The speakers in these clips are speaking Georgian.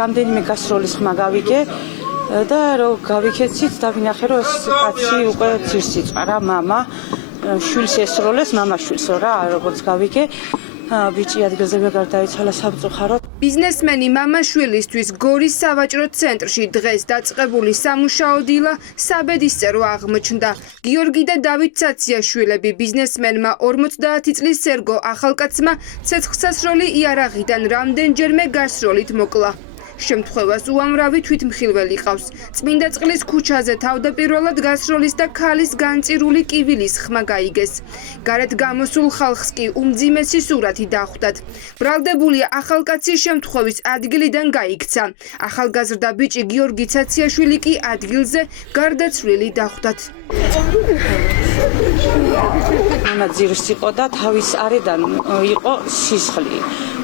რამდენიმე გასროლის ხმა გავიგე და რო გავიქეცით და ვინახე რომ ეს კაცი უკვე ძირს იწყარა მამა შვილს ესროლეს მამა შვილს რა როგორც გავიგე ბიჭი ადგილზე გარდაიცვალა სამწუხაროდ. ბიზნესმენი მამაშვილისთვის გორის სავაჭრო ცენტრში დღეს დაწყებული სამუშაო დილა საბედისწერო აღმოჩნდა. გიორგი და დავით ცაციაშვილები ბიზნესმენმა 50 წლის სერგო ახალკაცმა ცეცხლსასროლი იარაღიდან რამდენჯერმე გასროლით მოკლა. შემთხვევას უამრავი თვითმხილველი ყავს. წმინდა წყლის ქუჩაზე თავდაპირველად გასროლის და ქალის განწირული კივილის ხმა გაიგეს. გარეთ გამოსულ ხალხს კი უმძიმესი სურათი დახვდათ. ბრალდებულია ახალკაცის შემთხვევის ადგილიდან გაიქცა. ახალგაზრდა ბიჭი გიორგი ცაციაშვილი კი ადგილზე გარდაცვლილი დახვდათ. მამა ძირს იყო და თავის არიდან იყო სისხლი,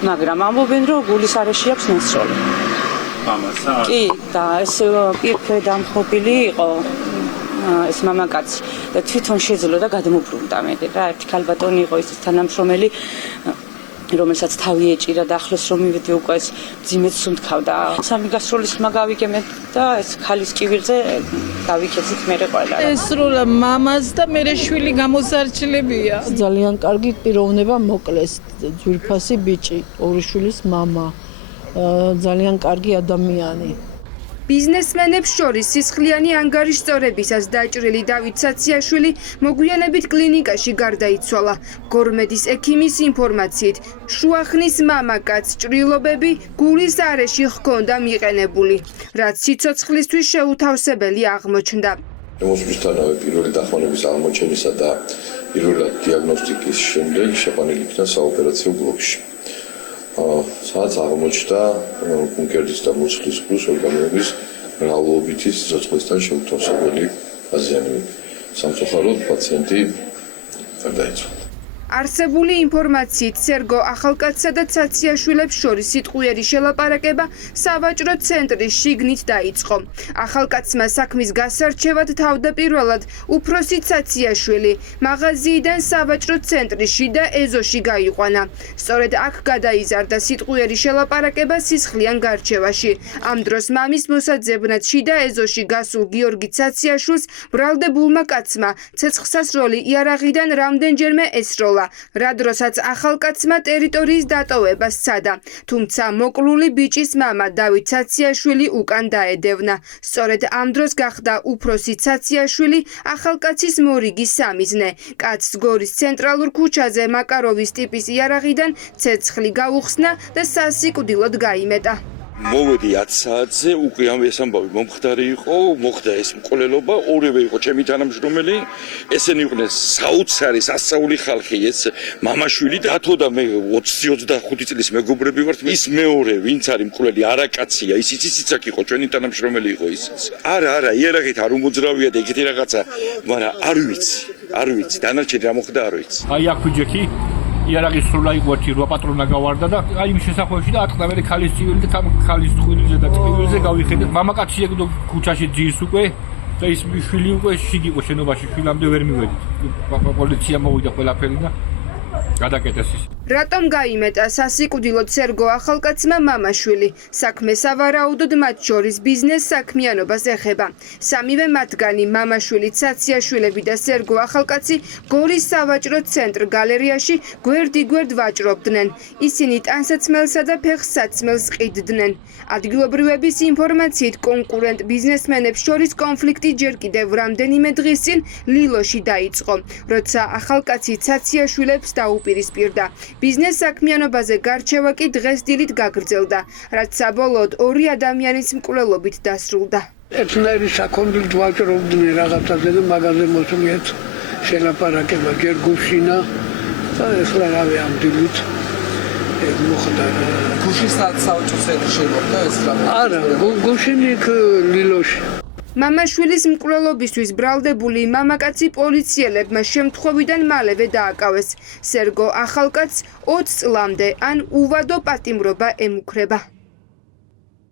მაგრამ ამბობენ რომ გულის არეში აქვს ნასროლი. კი, და ეს პირფე დამხობილი იყო ეს მამაკაცი და თვითონ შეძლო და გადმობრუნდა მე რა ერთი ქალბატონი იყო ის თანამშრომელი რომელსაც თავი ეჭირა და ახლოს რომ მივედი უკვე ეს ძიმეც სუნთქავდა. სამი გასროლის ხმა გავიგე მე და ეს ქალის კიბირზე გავიქეცით მე ყველა. ესროლა მამას და მე შვილი გამოსარჩილებია. ძალიან კარგი პიროვნება მოკლეს ძვირფასი ბიჭი, ორი შვილის მამა. ძალიან კარგი ადამიანი. ბიზნესმენებს შორის სისხლიანი ანგარიშწორებისას დაჭრილი დავით ცაციაშვილი მოგვიანებით კლინიკაში გარდაიცვალა. გორმედის ექიმის ინფორმაციით, შუახნის მამაკაც ჭრილობები გულის არეში ჰქონდა მიყენებული, რაც სიცოცხლისთვის შეუთავსებელი აღმოჩნდა. ემოსვისთანავე პირველი დახმარების აღმოჩენისა და პირველად დიაგნოსტიკის შემდეგ შეყვანილი იქნა საოპერაციო ბლოკში. სადაც აღმოჩნდა კუნკერდის და მუცლის ქულის ორგანოების მრავლობითი სიცოცხლესთან შეუთავსებელი დაზიანებები. სამწუხაროდ პაციენტი გარდაიცვალა. არსებული ინფორმაციით სერგო ახალკაცსა და ცაციაშვილებს შორის სიტყვიერი შელაპარაკება სავაჭრო ცენტრის შიგნით დაიწყო. ახალკაცმა საქმის გასარჩევად თავდაპირველად უფროსი ცაციაშვილი მაღაზიიდან სავაჭრო ცენტრის შიდა ეზოში გაიყვანა. სწორედ აქ გადაიზარდა სიტყვიერი შელაპარაკება სისხლიან გარჩევაში. ამ დროს მამის მოსაძებნად შიდა ეზოში გასულ გიორგი ცაციაშვილს ბრალდებულმა კაცმა ცეცხლსასროლი იარაღიდან რამდენჯერმე ესროლა. რა დროსაც ახალკაცმა ტერიტორიის დატოვება სცადა, თუმცა მოკლული ბიჭის მამა დავით ცაციაშვილი უკან დაედევნა. სწორედ ამ დროს გახდა უფროსი ცაციაშვილი ახალკაცის მორიგის სამიზნე. კაცს გორის ცენტრალურ ქუჩაზე მაკაროვის ტიპის იარაღიდან ცეცხლი გაუხსნა და სასიკვდილოდ გაიმეტა. მოვედი 10 საათზე, უკვე ეს ამბავი მომხდარი იყო, მოხდა ეს მკვლელობა, ორივე იყო ჩემი თანამშრომელი, ესენი იყვნენ საოცარი სასწაული ხალხი, ეს მამაშვილი დათო და მე 20-25 წლის მეგობრები ვართ, ის მეორე, ვინც არის მკვლელი, არაკაცია, ის იციციცაკ იყო, ჩვენი თანამშრომელი იყო ისაც. არა, იარაღით არ უმოძრავია და ეგეთი რაღაცა, მაგრამ არ ვიცი, დანარჩენი რა მოხდა არ ვიცი. აი აქ ვიჯექი იარაღის სროლა იყვეთი 8 პატრონა გავარდა და აი იმ შესახვევში და ატყდა მე ქალის წივილი და ქალის ტყუილზე და ტყუილზე გავიხედე. მამაკაცი ეგდო ქუჩაში ძირს უკვე და ის შვილი უკვე შიგ იყო შენობაში, შვილამდე ვერ მივედით. პოლიცია მოვიდა ყველაფერი და გადაკეტეს ის. რატომ გაიმეტა სასიკვდილოდ სერგო ახალკაცმა მამაშვილი? საქმე სავარაუდოდ მათ შორის ბიზნეს საქმიანობას ეხება. სამივე მათგანი მამაშვილი ცაციაშვილები და სერგო ახალკაცი გორის სავაჭრო ცენტრ გალერეაში გვერდიგვერდ ვაჭრობდნენ. ისინი ტანსაცმელსა და ფეხსაცმელს ყიდდნენ. ადგილობრივების ინფორმაციით კონკურენტ ბიზნესმენებს შორის კონფლიქტი ჯერ კიდევ რამდენიმე დღის წინ ლილოში დაიწყო, როცა ახალკაცი ცაციაშვილებს დაუპირისპირდა. ბიზნეს საქმიანობაზე გარჩევა კი დღეს დილით გაგრძელდა, რაც საბოლოოდ ორი ადამიანის მკვლელობით დასრულდა. ერთნაირი საქონლით ვაჭრობდნენ რაღაცაზე და მაღაზიაზე მოსულიეთ შელაპარაკება ჯერ გუშინა და ეხლა რავი ამ დილით მოხდა. გუშინ საავტო ცენტრში მოხდა ეს რა? არა, გუშინი ლილოში. მამაშვილის მკვლელობისთვის ბრალდებული მამაკაცი პოლიციელებმა შემთხვევიდან მალევე დააკავეს. სერგო ახალკაცს 20 წლამდე ან უვადო პატიმრობა ემუქრება.